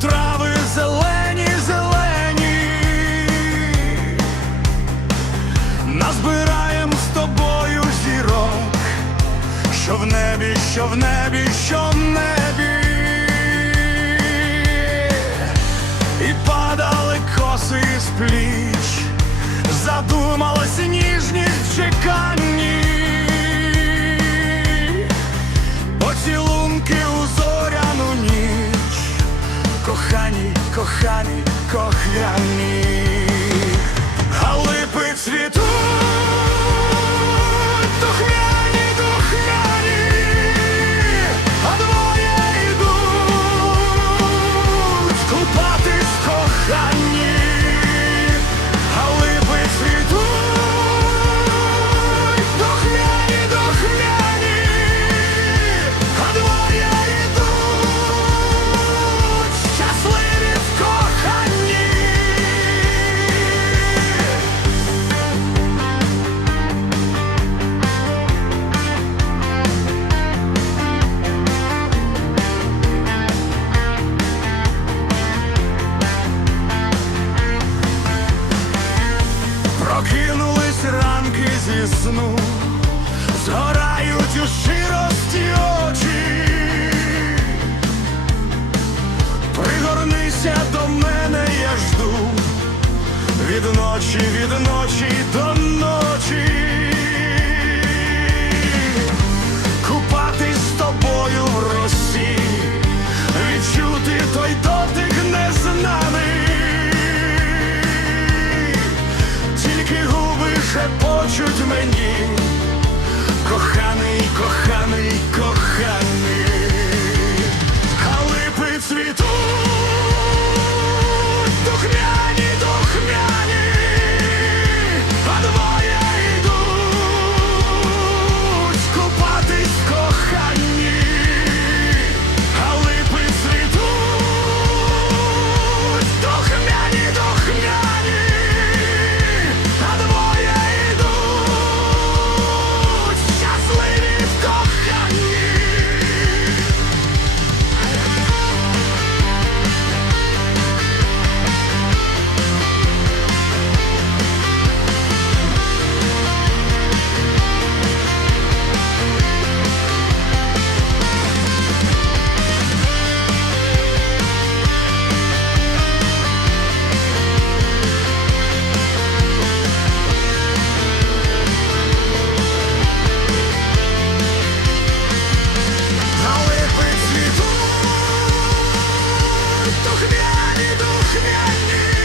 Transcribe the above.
трави зелені, зелені, назбираємо з тобою зірок, що в небі, що в небі, що в небі, і падали коси з пліч, задумалась ніжність в чеканні. Кохані, сну, згорають у щирості очі. Пригорнися до мене, я жду від ночі, від ночі до ночі. духмяні, духмяні.